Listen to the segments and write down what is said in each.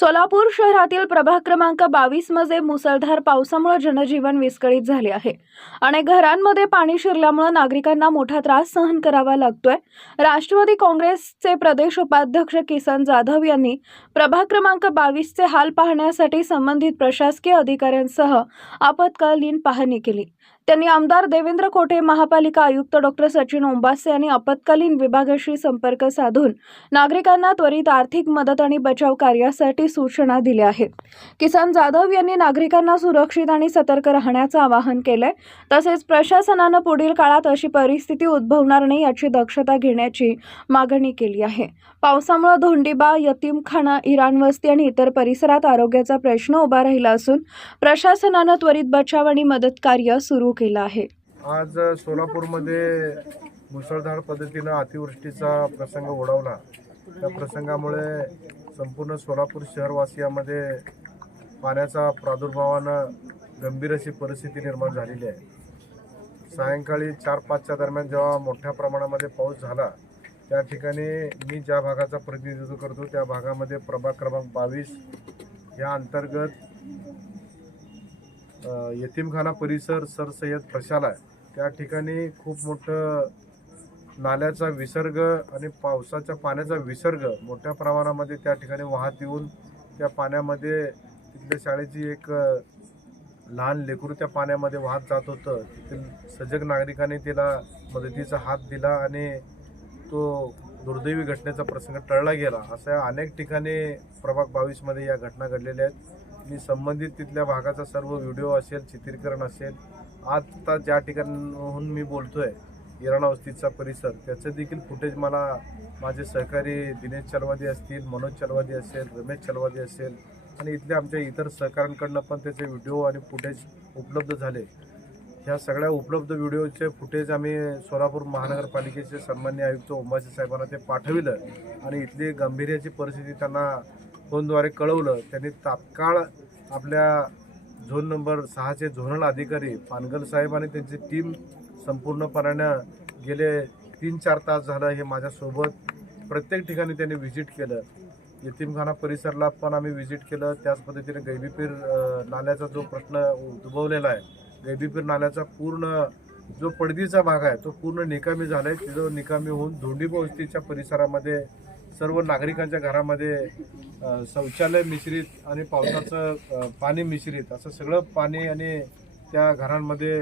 सोलापूर शहरातील प्रभाग क्रमांक बावीसमध्ये मुसळधार पावसामुळे जनजीवन विस्कळीत झाले आहे. अनेक घरांमध्ये पाणी शिरल्यामुळे नागरिकांना मोठा त्रास सहन करावा लागतोय. राष्ट्रवादी काँग्रेसचे प्रदेश उपाध्यक्ष किसन जाधव यांनी प्रभाग क्रमांक बावीसचे हाल पाहण्यासाठी संबंधित प्रशासकीय अधिकाऱ्यांसह आपत्कालीन पाहणी केली. त्यांनी आमदार देवेंद्र कोठे महापालिका आयुक्त डॉक्टर सचिन ओंबासे यांनी आपत्कालीन विभागाशी संपर्क साधून नागरिकांना त्वरित आर्थिक मदत आणि बचाव कार्यासाठी सूचना दिल्या आहेत. किसान जाधव यांनी नागरिकांना सुरक्षित आणि सतर्क राहण्याचं आवाहन केलंय. तसेच प्रशासनानं पुढील काळात अशी परिस्थिती उद्भवणार नाही याची दक्षता घेण्याची मागणी केली आहे. पावसामुळे धोंडीबा यतीमखाना इराण वस्ती आणि इतर परिसरात आरोग्याचा प्रश्न उभा राहिला असून प्रशासनानं त्वरित बचाव आणि मदत कार्य सुरू केला आहे. आज सोलापूरमध्ये मुसळधार पद्धतीनं अतिवृष्टीचा प्रसंग ओढवला. त्या प्रसंगामुळे संपूर्ण सोलापूर शहरवासियामध्ये पाण्याचा प्रादुर्भावानं गंभीर अशी परिस्थिती निर्माण झालेली आहे. सायंकाळी चार पाचच्या दरम्यान जेव्हा मोठ्या प्रमाणामध्ये पाऊस झाला त्या ठिकाणी मी ज्या भागाचा प्रतिनिधित्व करतो त्या भागामध्ये प्रभाग क्रमांक बावीस या अंतर्गत यतीमखाना परिसर सर सय्यद प्रशाला त्या ठिकाणी खूप मोठं नाल्याचा विसर्ग आणि पावसाच्या पाण्याचा विसर्ग मोठ्या प्रमाणामध्ये त्या ठिकाणी वाहत येऊन त्या पाण्यामध्ये तिथल्या शाळेची एक लहान लेकरू त्या पाण्यामध्ये वाहत जात होतं. तिथील सजग नागरिकांनी तिला मदतीचा हात दिला आणि तो दुर्दैवी घटनेचा प्रसंग टळला गेला. अशा अनेक ठिकाणी प्रभाग बावीसमध्ये या घटना घडलेल्या आहेत. मी संबंधित तिथल्या भागाचा सर्व व्हिडिओ असेल चित्रीकरण असेल आता ज्या ठिकाणाहून मी बोलतोय इराणा वस्तीचा परिसर त्याचं देखील फुटेज मला माझे सहकारी दिनेश चलवादी असतील मनोज चलवादी असेल रमेश चलवादी असेल आणि इथल्या आमच्या इतर सहकाऱ्यांकडनं पण त्याचे व्हिडिओ आणि फुटेज उपलब्ध झाले. ह्या सगळ्या उपलब्ध व्हिडिओचे फुटेज आम्ही सोलापूर महानगरपालिकेचे सन्मान्य आयुक्त ओंबासी साहेबांना ते पाठविलं आणि इथली गांभीर्याची परिस्थिती त्यांना फोनद्वारे कळवलं. त्यांनी तात्काळ आपल्या झोन नंबर सहाचे झोनल अधिकारी पानगल साहेब आणि त्यांची टीम संपूर्णपणानं गेले तीन चार तास झालं हे माझ्यासोबत प्रत्येक ठिकाणी त्यांनी व्हिजिट केलं. यतीमखाना परिसरला पण आम्ही व्हिजिट केलं. त्याच पद्धतीने गैबीपीर नाल्याचा जो प्रश्न उद्भवलेला आहे गैबीपीर नाल्याचा पूर्ण जो पडदीचा भाग आहे तो पूर्ण निकामी झाला आहे तिथं निकामी होऊन धोंडी वस्तीच्या परिसरामध्ये सर्व नागरिकांच्या घरामध्ये शौचालय मिश्रित आणि पावसाचं पाणी मिश्रित असं सगळं पाणी आणि त्या घरांमध्ये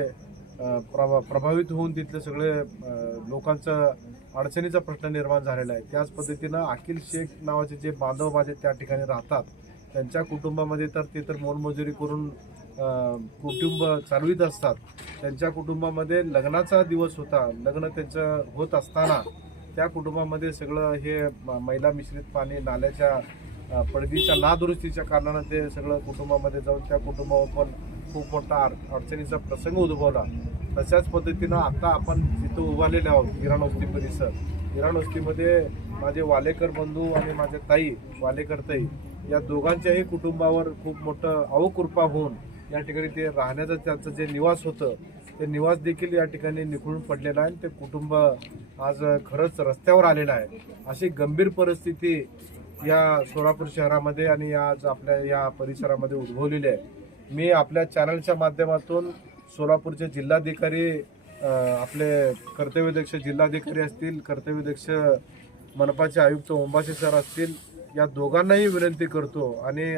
प्रभा प्रभावित होऊन तिथलं सगळे लोकांचं अडचणीचा प्रश्न निर्माण झालेला आहे. त्याच पद्धतीनं अखिल शेख नावाचे जे बांधव माझे त्या ठिकाणी राहतात त्यांच्या कुटुंबामध्ये तर ते तर मोलमजुरी करून कुटुंब चालवित असतात. त्यांच्या कुटुंबामध्ये लग्नाचा दिवस होता. लग्न त्यांचं होत असताना त्या कुटुंबामध्ये सगळं हे म- मैला मिश्रित पाणी नाल्याच्या पडदीच्या नादुरुस्तीच्या कारणानं ते सगळं कुटुंबामध्ये जाऊन त्या कुटुंबावर पण खूप मोठा अडचणीचा प्रसंग उद्भवला. तशाच पद्धतीनं आता आपण जिथं उभारलेले आहोत इराण वस्ती परिसर. इराण वस्तीमध्ये माझे वालेकर बंधू आणि माझे ताई वालेकर ताई या दोघांच्याही कुटुंबावर खूप मोठं अवकृपा होऊन या ठिकाणी ते राहण्याचं त्यांचं जे निवास होतं ते निवास देखील या ठिकाणी निखळून पडलेलं आहे आणि ते कुटुंब आज खरंच रस्त्यावर आलेलं आहे. अशी गंभीर परिस्थिती या सोलापूर शहरामध्ये आणि आज आपल्या या परिसरामध्ये उद्भवलेली आहे. मी आपल्या चॅनलच्या माध्यमातून सोलापूरचे जिल्हाधिकारी आपले कर्तव्यदक्ष जिल्हाधिकारी असतील कर्तव्यदक्ष मनपाचे आयुक्त ओंबासे सर असतील या दोघांनाही विनंती करतो आणि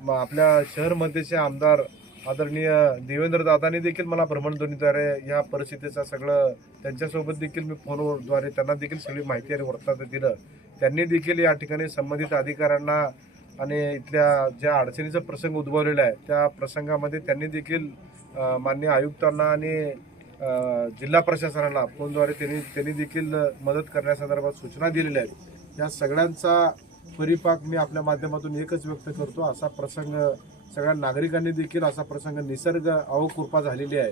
म- आपल्या शहरमध्येचे आमदार आदरणीय देवेंद्र दादांनी देखील मला भ्रमणध्वनीद्वारे या परिस्थितीचं सगळं त्यांच्यासोबत देखील मी फोनवरद्वारे त्यांना देखील सगळी माहिती आणि वृत्तात दिलं. त्यांनी देखील या ठिकाणी संबंधित अधिकाऱ्यांना आणि इथल्या ज्या अडचणीचा प्रसंग उद्भवलेला आहे त्या प्रसंगामध्ये त्यांनी देखील मान्य माननीय आयुक्तांना आणि जिल्हा प्रशासनाला फोनद्वारे त्यांनी त्यांनी देखील मदत करण्यासंदर्भात सूचना दिलेल्या आहेत. या सगळ्यांचा परिपाक मी आपल्या माध्यमातून एकच व्यक्त करतो असा प्रसंग सगळ्या नागरिकांनी देखील असा प्रसंग निसर्ग अवकृपा झालेली आहे.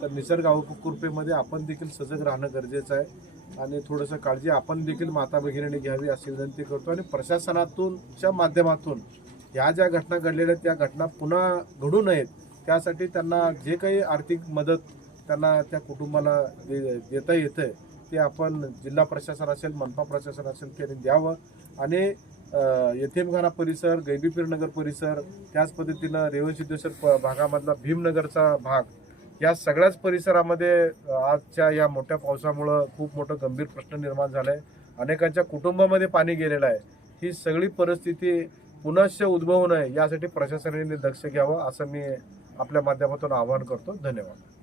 तर निसर्ग अवकृपेमध्ये आपण देखील सजग राहणं गरजेचं आहे. आणि थोडंसं काळजी आपण देखील माता भगिनीने घ्यावी अशी विनंती करतो. आणि प्रशासनातूनच्या माध्यमातून ह्या ज्या घटना घडलेल्या त्या घटना पुन्हा घडू नयेत त्यासाठी त्यांना जे काही आर्थिक मदत त्यांना त्या कुटुंबाला दे देता येतं ते आपण जिल्हा प्रशासन असेल मनपा प्रशासन असेल त्यांनी द्यावं. आणि अ, परिसर गैबीपीर नगर परिसर त्याच पद्धतीनं रेवणसिद्धेश्वर प- भागामधला भीमनगरचा भाग या सगळ्याच परिसरामध्ये आजच्या या मोठ्या पावसामुळं खूप मोठं गंभीर प्रश्न निर्माण झाला आहे अनेकांच्या कुटुंबामध्ये पाणी गेलेलं आहे. ही सगळी परिस्थिती पुनश्च उद्भवू नये यासाठी प्रशासनाने दक्ष घ्यावं असं मी आपल्या माध्यमातून आवाहन करतो. धन्यवाद.